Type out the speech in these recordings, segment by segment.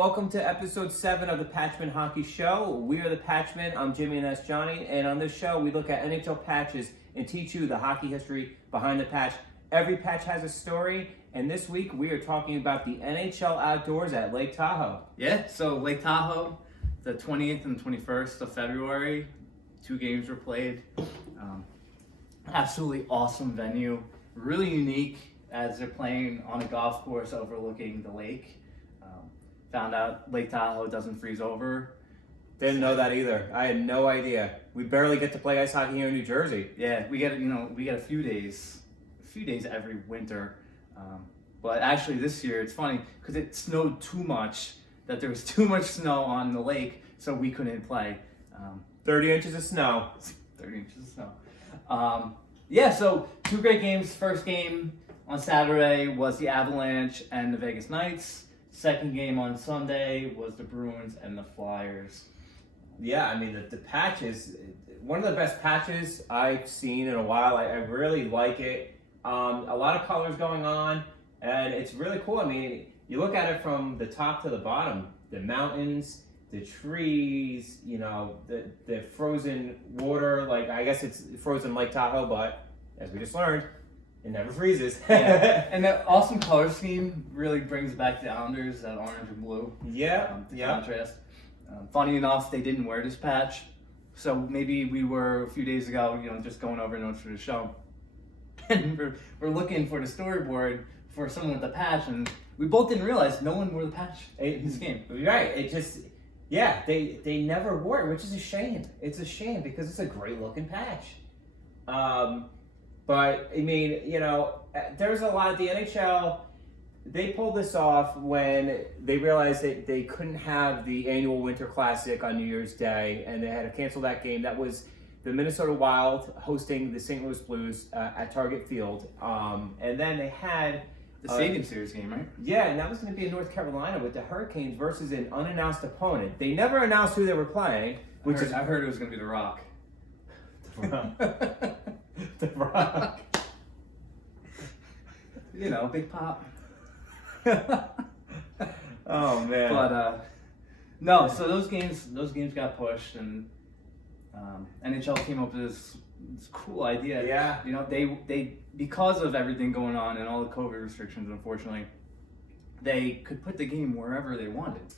welcome to episode 7 of the Patchman Hockey Show. We are the Patchmen. I'm Jimmy and that's Johnny. And on this show, we look at NHL patches and teach you the hockey history behind the patch. Every patch has a story. And this week, we are talking about the NHL outdoors at Lake Tahoe. Yeah, so Lake Tahoe, the 20th and 21st of February, 2 games were played. Absolutely awesome venue. Really unique as they're playing on a golf course overlooking the lake. Found out Lake Tahoe doesn't freeze over. Didn't know that either. I had no idea. We barely get to play ice hockey here in New Jersey. Yeah, we get a few days every winter. But actually this year it's funny because it snowed too much that there was too much snow on the lake, so we couldn't play. 30 inches of snow. 30 inches of snow. Yeah, so 2 great games. First game on Saturday was the Avalanche and the Vegas Knights. Second game on Sunday was the Bruins and the Flyers. Yeah, I mean, the patch is one of the best patches I've seen in a while. I really like it. A lot of colors going on, and it's really cool. I mean, you look at it from the top to the bottom. The mountains, the trees, the frozen water. Like, I guess it's frozen Lake Tahoe, but as we just learned, it never freezes. Yeah. And that awesome color scheme really brings back the Islanders, that orange and blue. Yeah, the contrast. Funny enough, they didn't wear this patch. So maybe we were a few days ago, just going over notes for the show. And we're looking for the storyboard for someone with the patch, and we both didn't realize no one wore the patch in this game. Right. It just, yeah, they never wore it, which is a shame. It's a shame because it's a great looking patch. But, I mean, there's a lot of the NHL, they pulled this off when they realized that they couldn't have the annual Winter Classic on New Year's Day, and they had to cancel that game. That was the Minnesota Wild hosting the St. Louis Blues at Target Field. And then they had the Stadium Series game, right? Yeah, and that was going to be in North Carolina with the Hurricanes versus an unannounced opponent. They never announced who they were playing. I heard it was going to be The Rock. The Rock. Big pop. Oh man. But no, so those games got pushed, and NHL came up with this cool idea. Yeah. They because of everything going on and all the COVID restrictions, unfortunately, they could put the game wherever they wanted,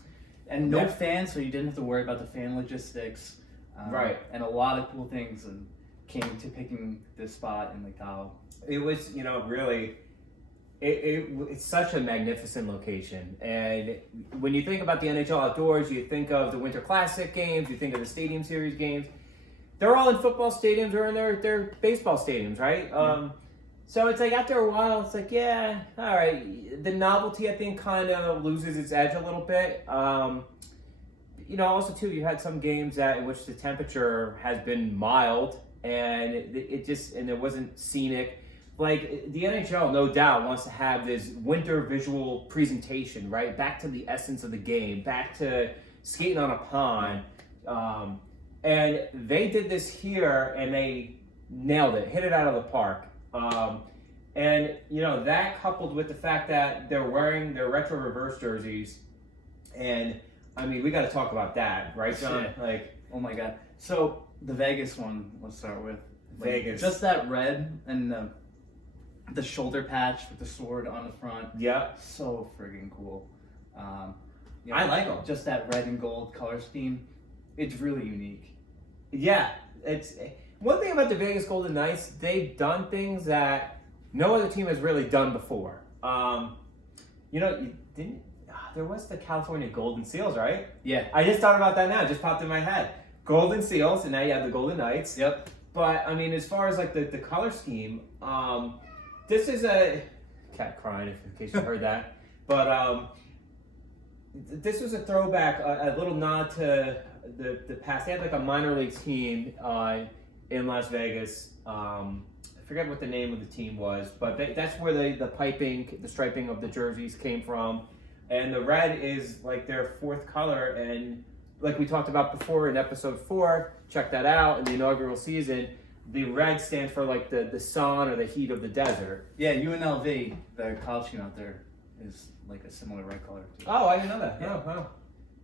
and no fans, so you didn't have to worry about the fan logistics. Right. And a lot of cool things and came to picking this spot in Lake Tahoe. It was, really, it's such a magnificent location. And when you think about the NHL outdoors, you think of the Winter Classic games, you think of the Stadium Series games. They're all in football stadiums or in their baseball stadiums, right? So it's like after a while, it's like, yeah, all right. The novelty, I think, kind of loses its edge a little bit. Also too, you had some games in which the temperature has been mild and it wasn't scenic. Like the NHL, no doubt, wants to have this winter visual presentation, right? Back to the essence of the game, back to skating on a pond. And they did this here and they nailed it, hit it out of the park. And that coupled with the fact that they're wearing their retro reverse jerseys, and I mean, we got to talk about that, right, John? Yeah. Like, oh my God. So the Vegas one, let's start with. Vegas. Just that red and the shoulder patch with the sword on the front. Yeah. So friggin' cool. I like them. Just that red and gold color scheme. It's really unique. Yeah. It's one thing about the Vegas Golden Knights. They've done things that no other team has really done before. There was the California Golden Seals, right? Yeah. I just thought about that now. It just popped in my head. Golden Seals, and now you have the Golden Knights. Yep. But, I mean, as far as, like, the color scheme, this is a... Cat crying, in case you heard that. But this was a throwback, a little nod to the past. They had, like, a minor league team in Las Vegas. I forget what the name of the team was, but that's where the piping, the striping of the jerseys came from. And the red is like their 4th color, and like we talked about before in episode 4, check that out, in the inaugural season, the red stands for like the sun or the heat of the desert. Yeah, UNLV, the college team out there, is like a similar red color. Too. Oh, I didn't know that. Yeah. Oh, wow.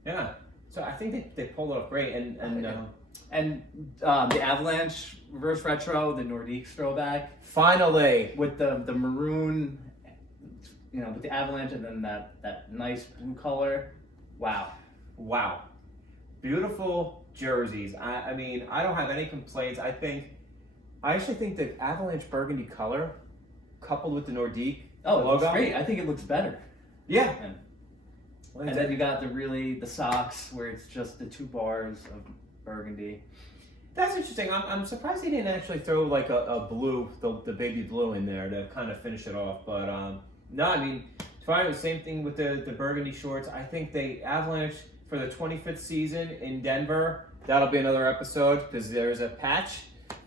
Yeah. So I think they pulled it off great, And the Avalanche reverse retro, the Nordiques throwback finally. with the maroon, with the Avalanche, and then that nice blue color. Wow. Beautiful jerseys. I mean, I don't have any complaints. I actually think the Avalanche burgundy color, coupled with the Nordique Oh, it logo, looks great. I think it looks better. Yeah. And then you got the socks where it's just the 2 bars of burgundy. That's interesting. I'm surprised they didn't actually throw like a blue, the baby blue in there to kind of finish it off. But no, I mean, it's fine. The same thing with the burgundy shorts. I think the Avalanche for the 25th season in Denver. That'll be another episode because there's a patch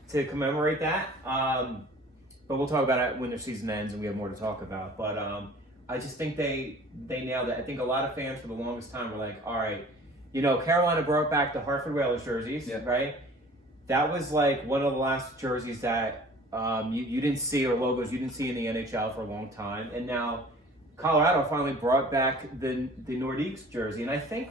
to commemorate that. But we'll talk about it when their season ends and we have more to talk about. But I just think they nailed it. I think a lot of fans for the longest time were like, all right, Carolina brought back the Hartford Whalers jerseys, right? That was like one of the last jerseys that you didn't see, or logos you didn't see in the NHL for a long time. And now Colorado finally brought back the Nordiques jersey. And I think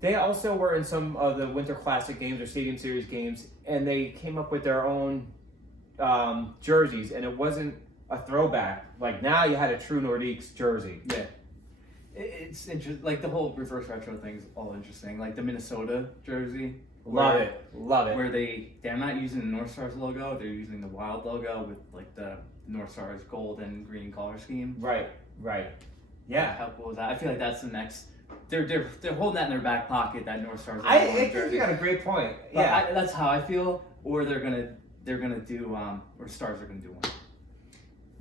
they also were in some of the Winter Classic games or Stadium Series games, and they came up with their own jerseys, and it wasn't a throwback. Like now you had a true Nordiques jersey. Yeah. It's interesting. Like the whole reverse retro thing is all interesting. Like the Minnesota jersey. Love it. Where they're not using the North Stars logo, they're using the Wild logo with like the North Stars gold and green color scheme. Right. Yeah. How cool is that? I feel like that's the next. They're holding that in their back pocket. That North Stars. I think you got a great point. But yeah, that's how I feel. Or they're gonna do or Stars are gonna do one.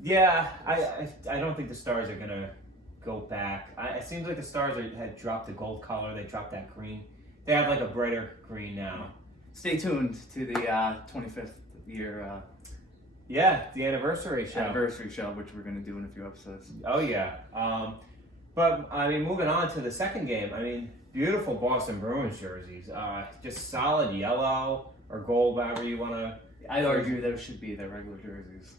Yeah, I don't think the Stars are gonna go back. It seems like the Stars had dropped the gold color. They dropped that green. They have like a brighter green now. Stay tuned to the 25th year. Yeah, the anniversary show, which we're gonna do in a few episodes. Oh yeah. But I mean, moving on to the second game. I mean, beautiful Boston Bruins jerseys. Just solid yellow or gold, whatever you want to. I'd argue those should be their regular jerseys.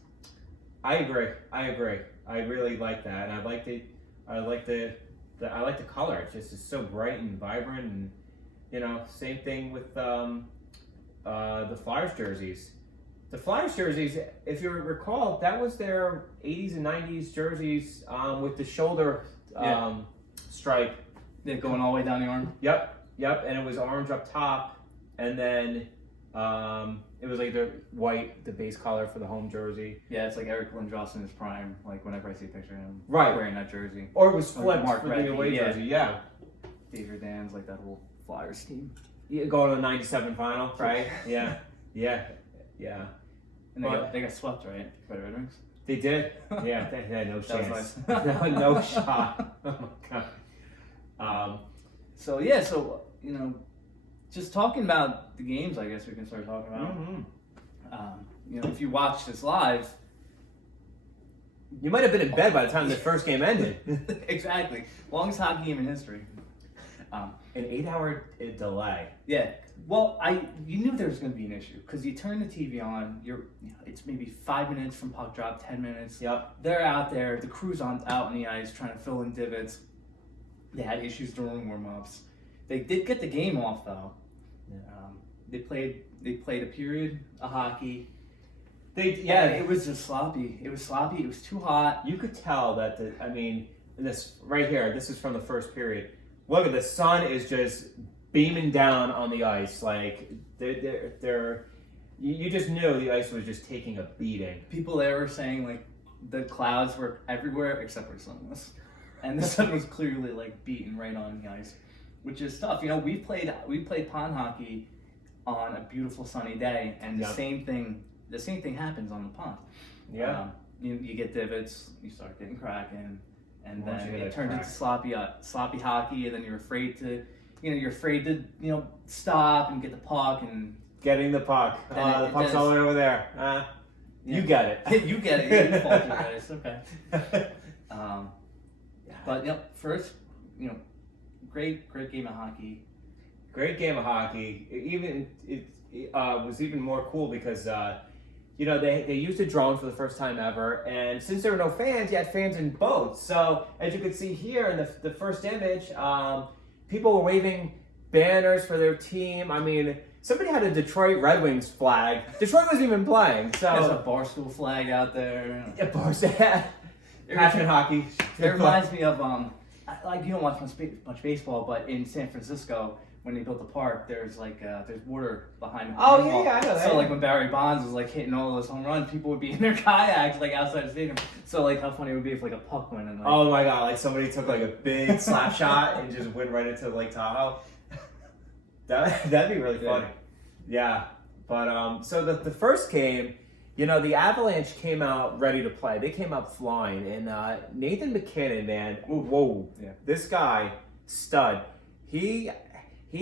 I agree. I really like that, and I like the color. It's so bright and vibrant, and same thing with the Flyers jerseys. The Flyers jerseys, if you recall, that was their 80s and 90s jerseys with the shoulder stripe. Yeah, going all the way down the arm. Yep, and it was orange up top, and then it was like the white, the base color for the home jersey. Yeah, it's like Eric Lindros in his prime. Like whenever I see a picture of him wearing that jersey, or it was flipped Mark for the away jersey. Yeah, David Dan's like that whole Flyers team. Yeah, going to the '97 final, right? Yeah. And they got swept, right? By the Red Wings. They did. Yeah, they had no chance. That was nice. No shot. Oh my god. So just talking about the games, I guess we can start talking about. Mm-hmm. If you watch this live, you might have been in bed by the time the first game ended. Exactly, longest hockey game in history. An 8-hour delay. Yeah. Well, you knew there was going to be an issue because you turn the TV on. It's maybe 5 minutes from puck drop, 10 minutes. Yep. They're out there. The crew's out on the ice trying to fill in divots. They had issues during warm-ups. They did get the game off though. They played a period of hockey. It was just sloppy. It was sloppy. It was too hot. You could tell that. This right here. This is from the first period. Look at the sun is just beaming down on the ice. Like you just knew the ice was just taking a beating. People there were saying like the clouds were everywhere except where the sun was, and the sun was clearly like beating right on the ice, which is tough. We played pond hockey on a beautiful sunny day, and the same thing happens on the pond. Yeah, you get divots, you start getting cracking. And then it turns into sloppy hockey, and then you're afraid to stop and get the puck and getting the puck. The puck's all the way over there. You get it. You get it. You fault you guys. Okay. But first, great game of hockey. Great game of hockey. It was even more cool because they used a drone for the first time ever, and since there were no fans, you had fans in boats. So as you can see here in the first image, people were waving banners for their team. I mean, somebody had a Detroit Red Wings flag. Detroit wasn't even playing. So There's a Barstool flag out there. Yeah, Barstool. Passion hockey. It reminds me of you don't watch much baseball, but in San Francisco, when they built the park, there's there's water behind the Oh wall. yeah, I know that. So when Barry Bonds was hitting all those home runs, people would be in their kayaks outside the stadium. So how funny it would be if a puck went and oh my god, somebody took a big slap shot and just went right into Lake Tahoe. That'd be really funny. Yeah. But so the first game, the Avalanche came out ready to play. They came out flying, and Nathan MacKinnon, man, whoa, yeah. This guy, stud. He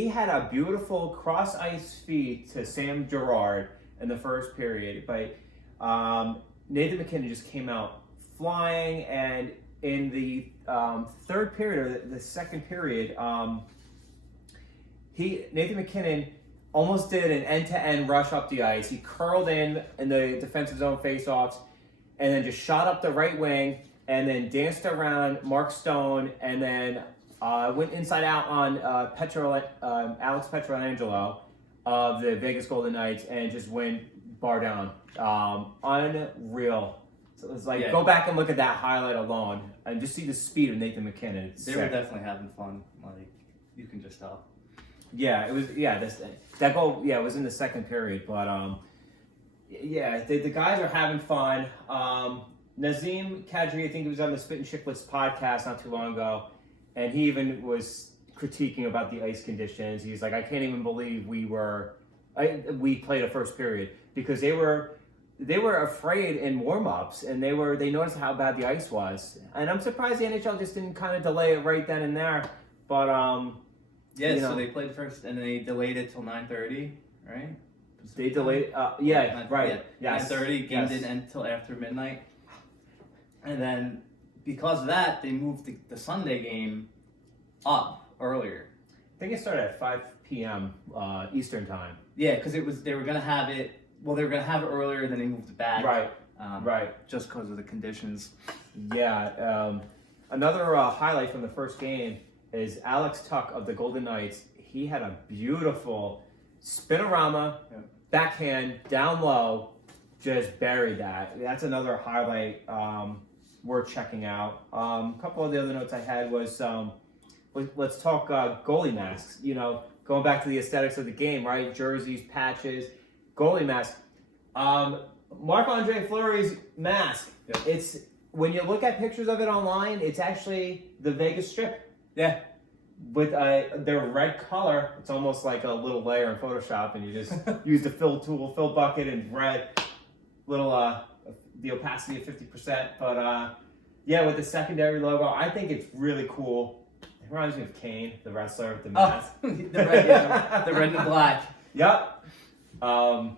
had a beautiful cross ice feed to Sam Girard in the first period, but Nathan MacKinnon just came out flying, and in the third period or the second period, Nathan MacKinnon almost did an end-to-end rush up the ice. He curled in the defensive zone face-offs, and then just shot up the right wing, and then danced around Mark Stone, and then went inside out on Alex Pietrangelo of the Vegas Golden Knights, and just went bar down. Unreal. So it's go back and look at that highlight alone, and just see the speed of Nathan MacKinnon. They were definitely having fun. You can just tell. Yeah, it was. Yeah, that goal. Yeah, it was in the second period, but the guys are having fun. Nazem Kadri, I think he was on the Spit and Chicklets podcast not too long ago, and he even was critiquing about the ice conditions. He's like, I can't even believe we played a first period because they were afraid in warm-ups, and they noticed how bad the ice was, and I'm surprised the NHL just didn't kind of delay it right then and there, but so they played first, and they delayed it till 9:30, right? They delayed. Right. Yeah, yes. 9:30. Game didn't end till after midnight, and then because of that, they moved the Sunday game up earlier. I think it started at 5 p.m. Eastern time. Yeah, because they were gonna have it. Well, they were gonna have it earlier, then they moved it back. Right. Right. Just because of the conditions. Yeah. Another highlight from the first game is Alex Tuck of the Golden Knights. He had a beautiful spinorama, backhand, down low, just buried that. That's another highlight worth checking out. A couple of the other notes I had was, let's talk goalie masks. Going back to the aesthetics of the game, right? Jerseys, patches, goalie mask. Marc-Andre Fleury's mask. Yep. It's when you look at pictures of it online, it's actually the Vegas strip. Yeah, with their red color, it's almost like a little layer in Photoshop, and you just use the fill tool, fill bucket, and red little the opacity of 50%. But with the secondary logo, I think it's really cool. It reminds me of Kane, the wrestler with the mask. The red and the black. Yep. And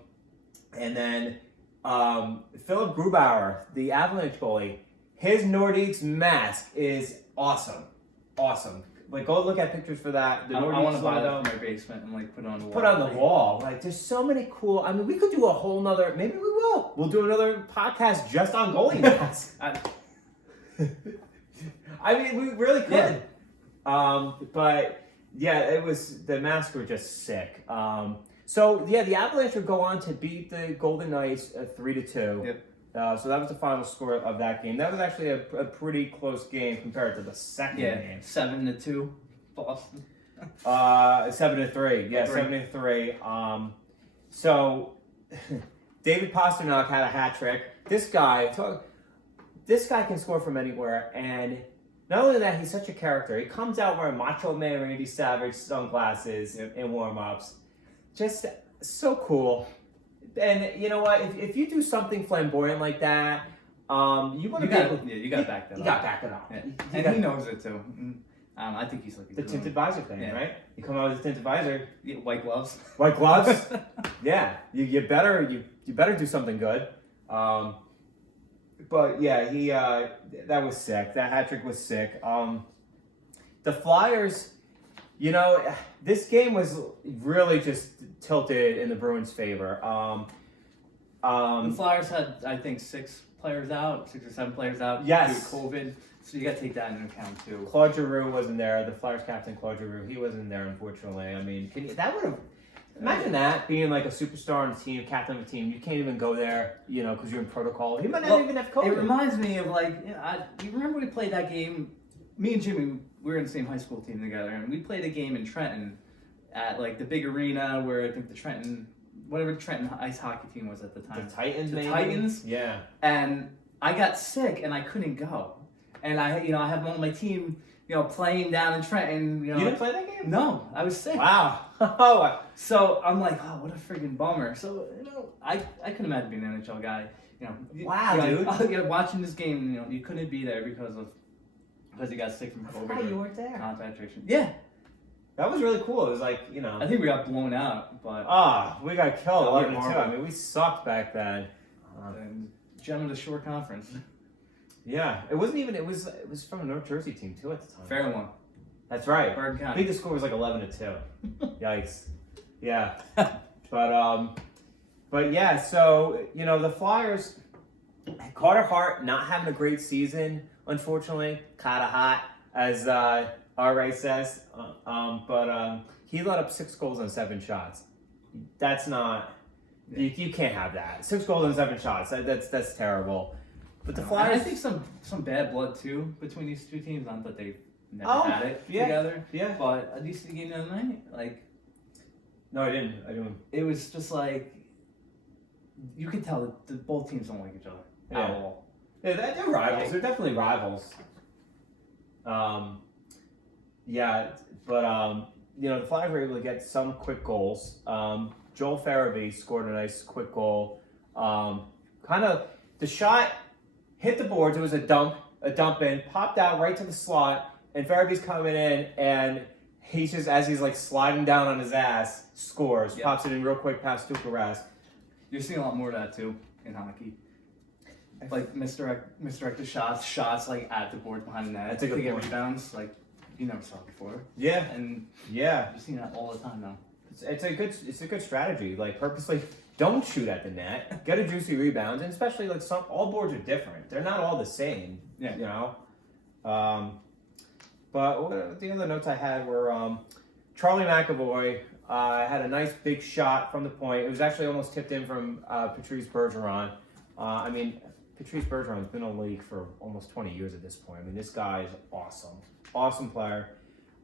then Philip Grubauer, the Avalanche goalie, his Nordiques mask is awesome. Awesome. Go look at pictures for that. I want to buy that from my basement and put it on the wall. Put it on the wall. There's so many cool. I mean, we could do a whole nother. Maybe we will. We'll do another podcast just on goalie masks. I mean, we really could. Yeah. But yeah, it was the masks were just sick. The Avalanche would go on to beat the Golden Knights 3-2. Yep. So that was the final score of that game. That was actually a pretty close game compared to the second game. 7-2, Boston. 7-3. Yeah, 7-3. So David Pastrnak had a hat trick. This guy can score from anywhere, and not only that, he's such a character. He comes out wearing Macho Man Randy Savage sunglasses in warm-ups. Just so cool. And you know what? If you do something flamboyant like that, you got to back that up. You got to back it up. Yeah. And he knows it too. I think he's like the tinted visor thing, right? You come out with a tinted visor, white gloves. White gloves. Yeah, you better do something good. But yeah, he that was sick. That hat trick was sick. The Flyers. This game was really just tilted in the Bruins' favor. The Flyers had, I think, 6 or 7 players out Yes. due to COVID. So you got to take that into account too. Claude Giroux wasn't there. The Flyers captain, Claude Giroux, he wasn't there, unfortunately. I mean, that would have... Imagine that, being like a superstar on a team, captain of a team. You can't even go there, because you're in protocol. He might not even have COVID. It reminds me of, you remember we played that game? Me and Jimmy, we were in the same high school team together, and we played a game in Trenton at, the big arena where I think whatever the Trenton ice hockey team was at the time. The Titans, maybe? Titans? Yeah. And I got sick, and I couldn't go. And I have one of my team, playing down in Trenton. You didn't play that game? No, I was sick. Wow. So I'm like, oh, what a friggin' bummer. So, I couldn't imagine being an NHL guy. Wow, dude. Watching this game, you couldn't be there because you got sick from I COVID. forgot you weren't there. Contact tracing. Yeah. That was really cool. It was like, I think we got blown out, but... we got killed 11-2. horrible. I mean, we sucked back then. Gem of the Shore Conference. Yeah. It wasn't even... It was from a North Jersey team, too, at the time. Fair one. That's right. Bergen I County. think the score was like 11-2. Yikes. Yeah. But yeah, so, the Flyers... Carter Hart not having a great season, unfortunately. Kinda hot, as R.A. says. But he let up 6 goals on 7 shots. That's not... You can't have that. 6 goals on 7 shots. That's terrible. But the Flyers... I think some bad blood, too, between these two teams. Not that they've never had it together. Yeah. But at least the game the other night, No, I didn't. it was just you could tell that both teams don't like each other at all. Yeah, they're rivals. They're definitely rivals. The Flyers were able to get some quick goals. Joel Farabee scored a nice quick goal. The shot hit the boards. It was a dump in, popped out right to the slot, and Farabee's coming in, and he's just, as he's sliding down on his ass, scores, pops it in real quick past Tuukka Rask. You're seeing a lot more of that too in hockey. Misdirected shots at the board behind the net. That's a good to get point. rebounds you never saw before. Yeah, And yeah. you're seeing that all the time now. It's a good strategy. Purposely don't shoot at the net. Get a juicy rebound, and especially all boards are different. They're not all the same. Yeah. But the other notes I had were Charlie McAvoy had a nice big shot from the point. It was actually almost tipped in from Patrice Bergeron. Patrice Bergeron's been in the league for almost 20 years at this point. This guy is awesome player.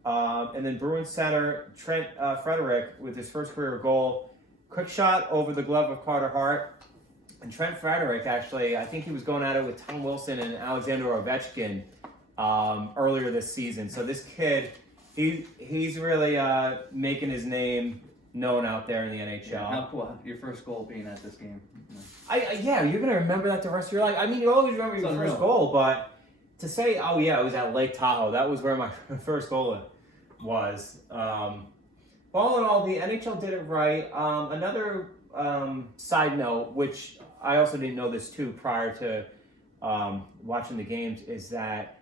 And then Bruins center Trent Frederick with his first career goal. Quick shot over the glove of Carter Hart. And Trent Frederick, actually, I think he was going at it with Tom Wilson and Alexander Ovechkin earlier this season. So this kid, he's really making his name known out there in the NHL. Yeah, how cool. Your first goal being at this game. You're going to remember that the rest of your life. You always remember your first goal, but to say, oh yeah, it was at Lake Tahoe, that was where my first goal was. All in all, the NHL did it right. Another side note, which I also didn't know this too prior to watching the games, is that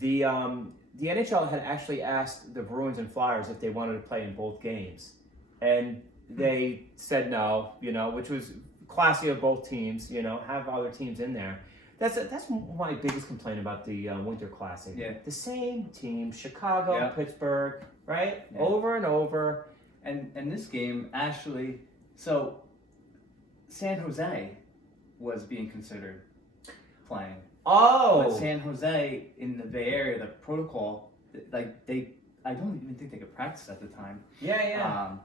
the NHL had actually asked the Bruins and Flyers if they wanted to play in both games, and they said no. Which was classy of both teams. Have other teams in there. That's my biggest complaint about the Winter Classic. Yeah. The same team, Chicago, Pittsburgh, right? Yeah. Over and over. And this game, actually, so San Jose was being considered playing. Oh! But San Jose, in the Bay Area, the protocol, I don't even think they could practice at the time. Yeah.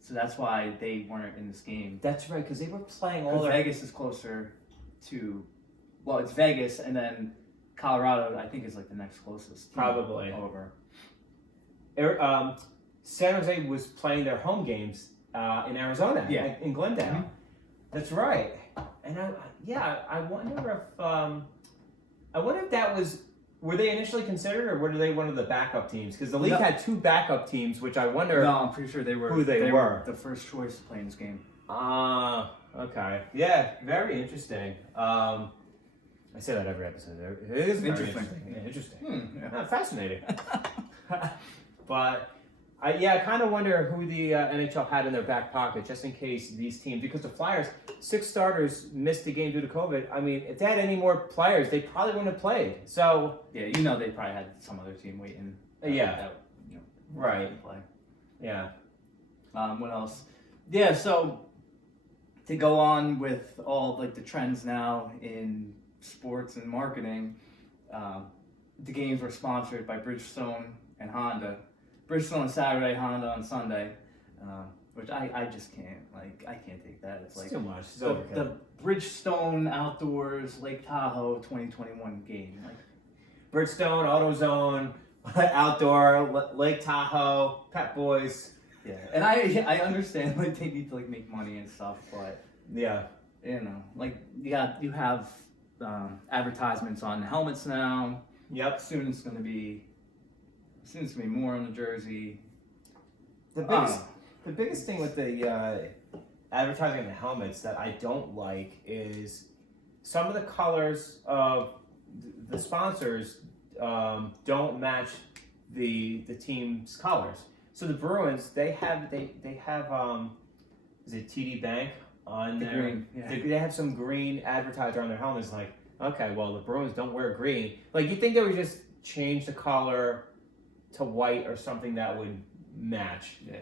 So that's why they weren't in this game. That's right, because they were playing all their... Vegas is closer to... Well, it's Vegas, and then Colorado, I think, is the next closest. Probably. Over. San Jose was playing their home games in Arizona, in Glendale. Mm-hmm. That's right. And I wonder if that was... Were they initially considered, or were they one of the backup teams? Because the league had 2 backup teams, which I wonder... No, I'm pretty sure they were... Who they were. The first choice to play in this game. Okay. Yeah, very interesting. I say that every episode. It is interesting. Yeah, interesting. Fascinating. But I kind of wonder who the NHL had in their back pocket just in case these teams, because the Flyers, 6 starters missed the game due to COVID. I mean, if they had any more players, they probably wouldn't have played. So Yeah, they probably had some other team waiting. Yeah. That, Right. to play. Yeah. What else? Yeah, so to go on with all like the trends now in sports and marketing, the games were sponsored by Bridgestone and Honda. Bridgestone on Saturday, Honda on Sunday, which I just can't, like, I can't take that. It's like too much. It's the Bridgestone Outdoors Lake Tahoe 2021 game. Like, Bridgestone, AutoZone, Outdoor, Lake Tahoe, Pet Boys. yeah, and I understand like they need to like make money and stuff, but Yeah. like you have advertisements on the helmets now. Yep. Soon it's gonna be more on the jersey. The biggest thing with the advertising on the helmets that I don't like is some of the colors of the sponsors don't match the team's colors. So the Bruins, they have is it TD Bank on The there? green, yeah. They have some green advertiser on their helmets. Like, okay, well the Bruins don't wear green. Like, you think they would just change the color to white or something that would match? Yeah.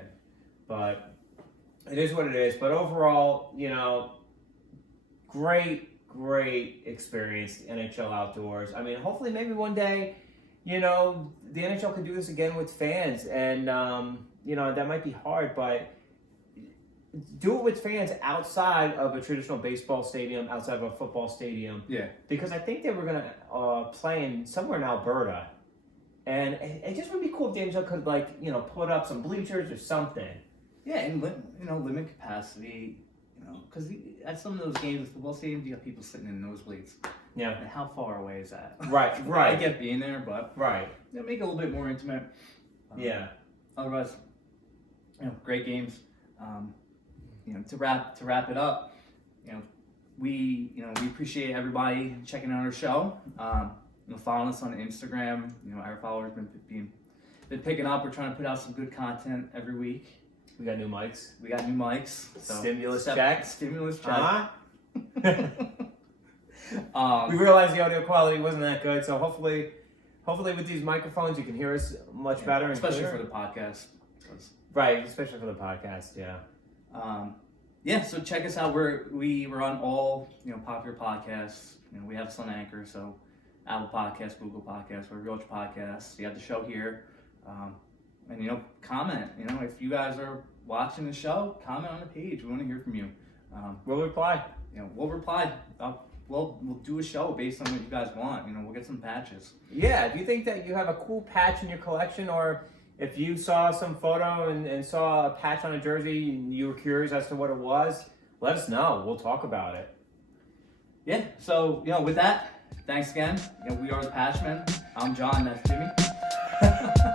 But it is what it is. But overall, great experience, the NHL outdoors. I mean, hopefully maybe one day, the NHL could do this again with fans. And, that might be hard, but do it with fans outside of a traditional baseball stadium, outside of a football stadium. Yeah. Because I think they were going to play somewhere in Alberta. And it just would be cool if the NHL could, put up some bleachers or something. Yeah, and limit capacity. Because at some of those games at football stadiums, you have people sitting in nosebleeds. Yeah. And how far away is that? Right. I get being there, but Right. make it a little bit more intimate. Yeah. Otherwise, great games. To wrap it up, we appreciate everybody checking out our show. Following us on Instagram. Our followers been picking up. We're trying to put out some good content every week. We got new mics. So Stimulus check. Uh-huh. We realized the audio quality wasn't that good, so hopefully with these microphones you can hear us much better. And especially clearer. for the podcast. Right, especially for the podcast, yeah. So check us out. We're on all popular podcasts. We have us on Anchor, so Apple Podcasts, Google Podcasts, wherever you watch podcasts. You have the show here, and comment. If you guys are watching the show, comment on the page. We want to hear from you. We'll reply. We'll reply. We'll do a show based on what you guys want. We'll get some patches. Yeah, if you think that you have a cool patch in your collection, or if you saw some photo and saw a patch on a jersey and you were curious as to what it was, let us know. We'll talk about it. Yeah, so, with that, thanks again. We are the Patchmen. I'm John, that's Jimmy.